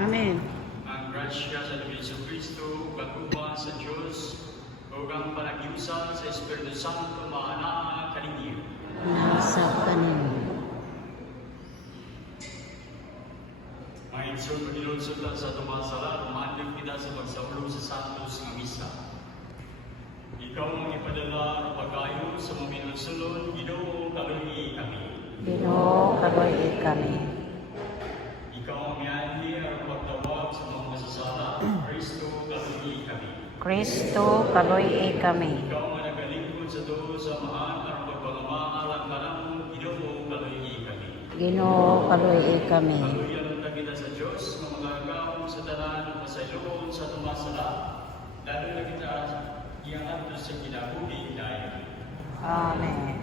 Amen. Ang grasya sa Jesu Kristo, katuwa sa Diyos, o ang panagiusa sa Espiritu Santo maana kaninyo. Nasa kanino. Ang insyon pagilunsutan sa tumasala, rumandang kita sa pagsaulong sa Santos ng Misa. Ikaw ang ipadala ng pagkayo sa mga minunsulon, Ginoo kaluhi kami. Ginoo kaluhi kami. Ikaw ang miyanhi ang pagtawag sa mga masasala, Kristo kaluhi kami. Kristo kaluhi kami. Ikaw ang nagalingkod sa doon sa mahan ang pagpangamahalang kanang Ginoo kaluhi kami. Ginoo kaluhi kami. Kaluyan ang kita sa Diyos, mga magagaw sa tanan ng pasayloon sa tumasala, lalo na kita iangat sa kinabuhi dahil. Amen.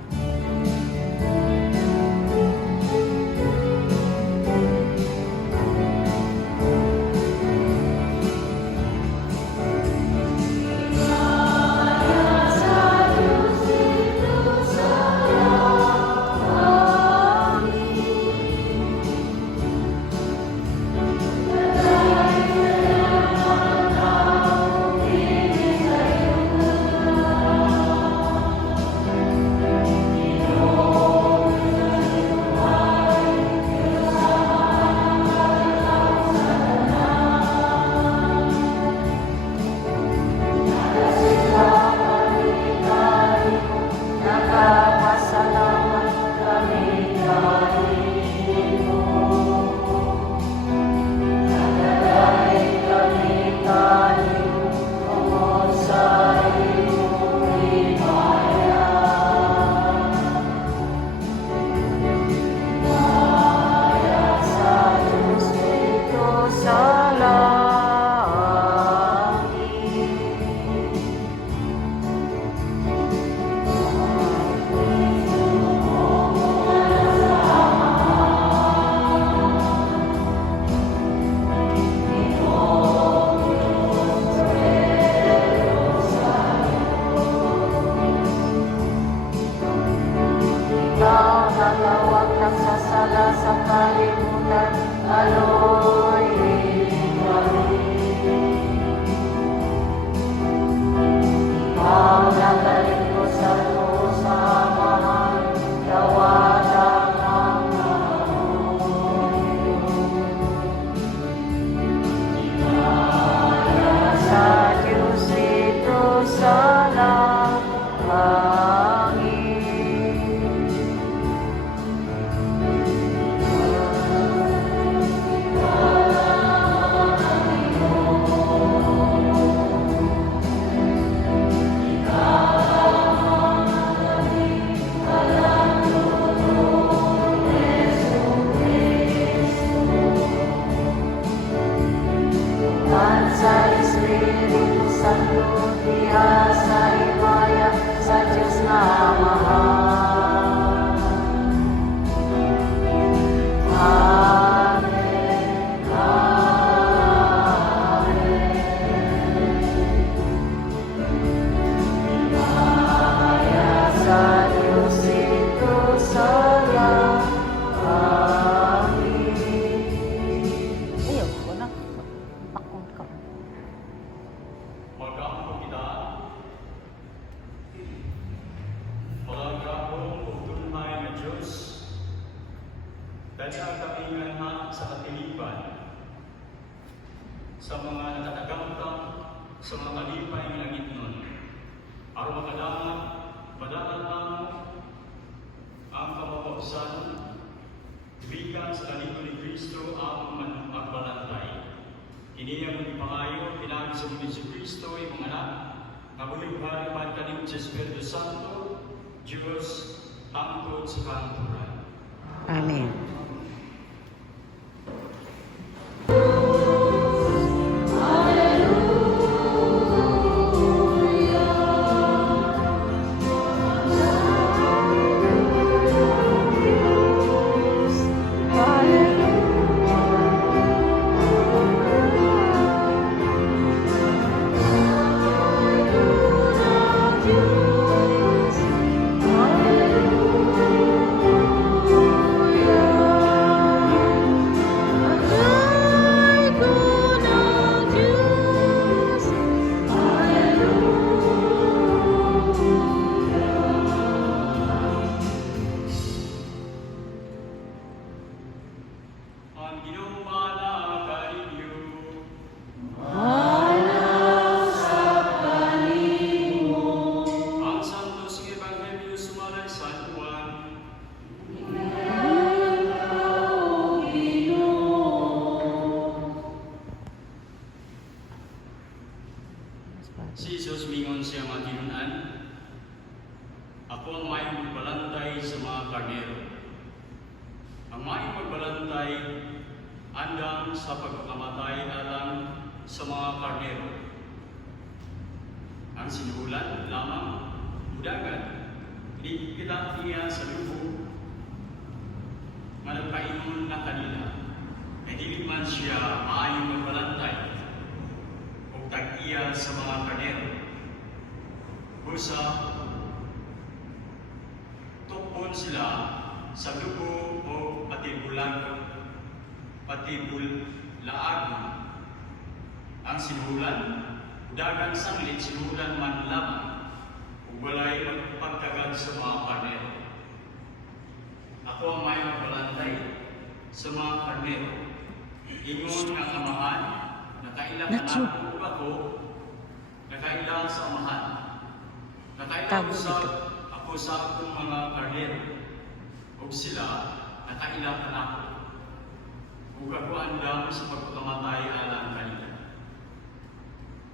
Sa kalimutan, aloy ikaw nagaling ko sa samahan, tawanan ng Kaya sa Diyos ito sa sa Espiritu Santo, diha sa himaya sa Diyos na mahal. Amen. Amen. Kaya sa Diyos ito sa Magkampo kita, magagabong o tunay na Diyos, dahil kami nga sa katilipan, sa mga natatagamtang, sa mga kalipay ng langit nun, araw madalan mo ang kamapausan, bigan sa kalito ni Kristo ang magbalantay. Kini ang ipangayo, pinagi sa Jesu Kristo, yung mga anak, nabulibuhan pa kanin sa Espiritu Santo, Diyos, angkot sa kanturan. Amen. Hallelujah. Si Jesus mingon siya mga tinunan, ako ang may magbalantay sa mga karnero. Ang may magbalantay andang sa pagkamatay alang sa mga karnero. Ang sinulan lamang udagan, kita niya sa lubo nga nagpainom na kanila. Ay dili man siya maayong magbalantay o tag-iya sa mga karnero. Busa, tukon sila sa lubo o patibulaag. Ang sinulan, udagang sanglit sinulan man lamang, ug walay magpagtagad sa mga karnero. Ako ang may magbalantay sa mga karnero. Ingon ng amahan, nakailang anak ug ako, nakailang sa amahan. Nakailang ako sa akong mga karnero, ug sila nakailang anak ko. Ug ako andam sa pagpakamatay alang kanila.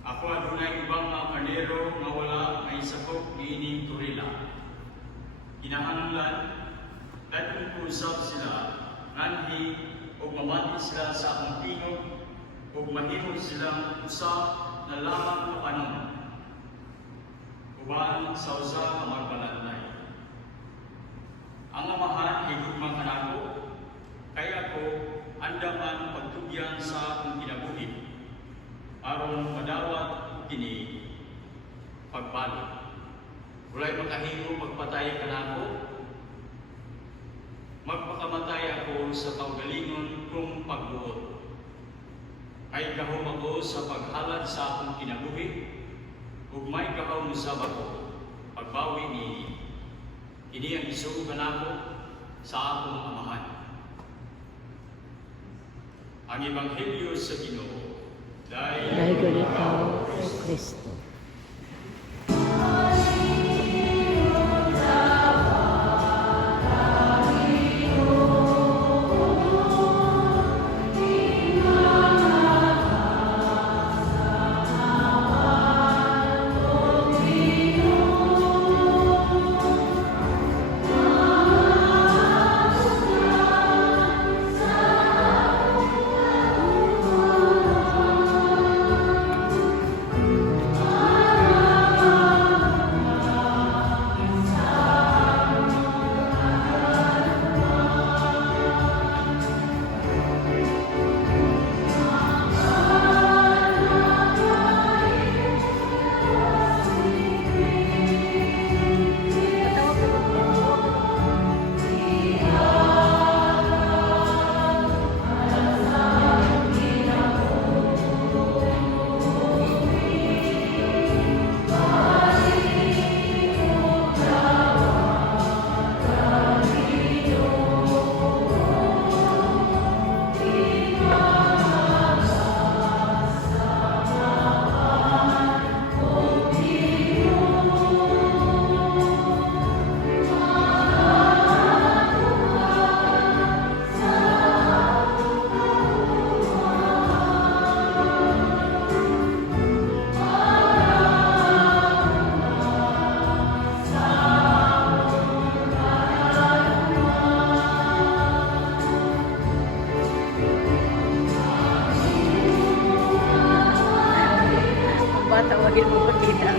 Ako adunay ibang mga karnero nga wala may sakop niining turila. Kinahanglan, dahil kusap sila, nganhi o mamati sila sa akong tingog o mahimog silang usap na lamang kapanon. Uban sa usa ka magbalantay. Ang amahan higugmang anako, kaya ako andaman pagtugyan sa akong kinabuhi aron madawat kini pagbalik. Walay makahimo pagpatay kanako, magpakamatay ako sa kaugalingon kong pagbuot. Ay gahom ako sa paghalad sa akong kinabuhi, ug may gahom sa ako pagbawi ni ini ang isugan ako sa akong amahan. Ang Ebanghelyo sa Ginoo Dahil ikaw, O Kristo. Tawagin mo pa kita.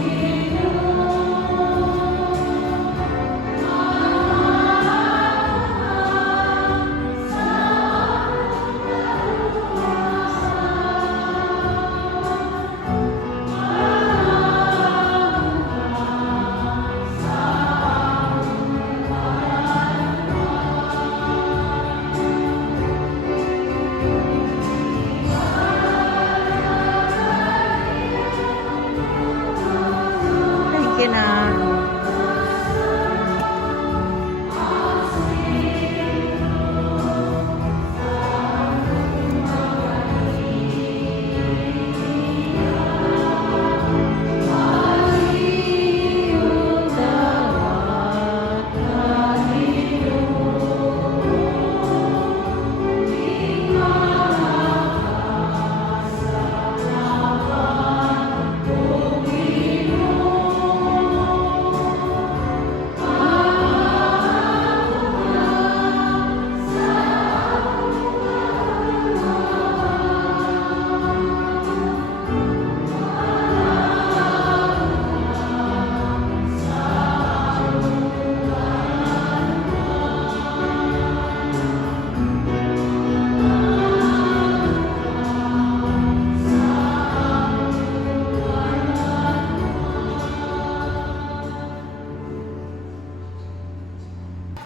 Thank you. na.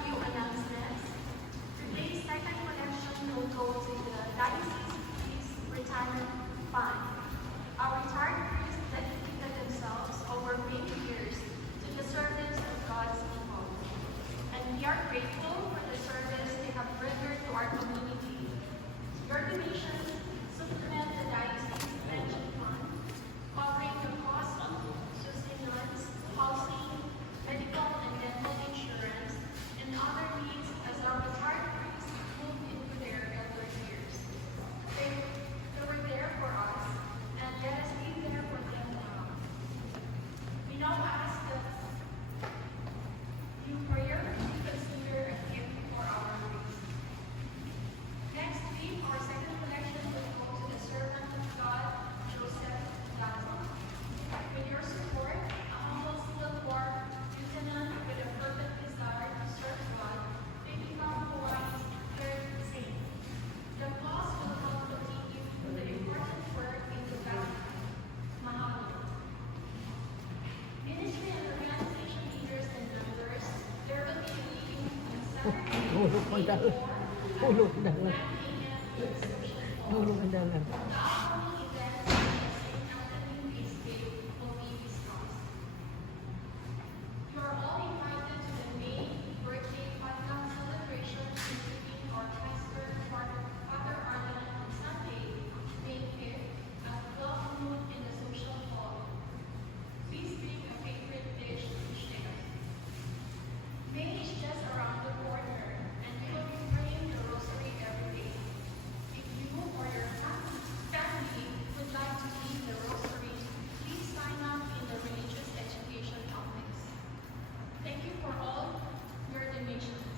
Few announcements. Today's second collection will go to the Diocese Peace Retirement Fund. Our retired priests dedicated themselves over many years to the service of God's people. And we are grateful for the service they have rendered to our community. Your donations supplement the Diocese Pension Fund, covering the cost of sustenance, housing, medical and dental insurance, and other needs as our retired priests move into their elder years. They were there for us, and let us be there for them now. We now ask that you prayerfully consider a gift for our priests. Next week, our second collection will go to the servant of God, Joseph Gaza. With your support, a humble Civil War lieutenant with a fervent desire to serve God may become Hawaii's third saint. The cause will help continue the important work in Uganda. Mahalo. Ministry and organization leaders and members, there will be a meeting on Saturday, Hulog ang dalan. Hulog ang dalan. 9 a.m. in Social Hall. Hulog ang dalan. The upcoming events and the St. Anthony Feast Day will be discussed. You are all invited to the May birthday Padang celebration including our transfer Father Arlen on Sunday, May 5th at 12 noon in the Social Hall. Please bring a favorite dish to share. May is just around the corner, and we will be praying the rosary every day. If you or your family would like to lead the rosary, please sign up in the religious education office. Thank you for all your donations.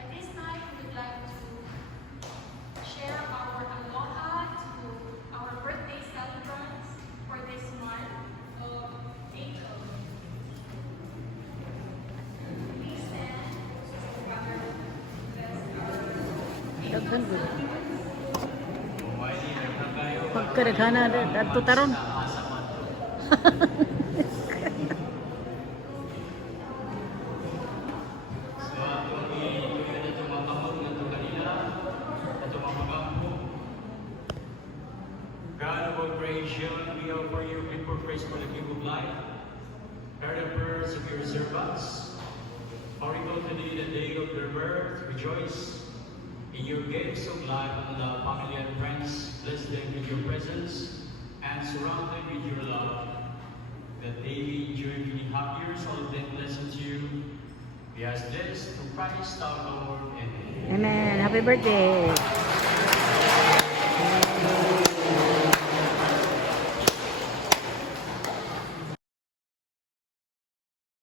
At this time, we would like to share our aloha to our birthday celebrants for this month of April. Please stand. Father, bless our Daghan ko. Pagkadaghana adto taron. God of all creation, we offer you grateful praise for the gift of life. Hear the prayers of your servants. For we go today, the day of their birth, rejoice in your gifts of life and love, family and friends. Bless them with your presence and surround them with your love, that they may enjoy many happy years, all of them blessed to you. We ask this through Christ our Lord. Amen. Amen. Happy birthday.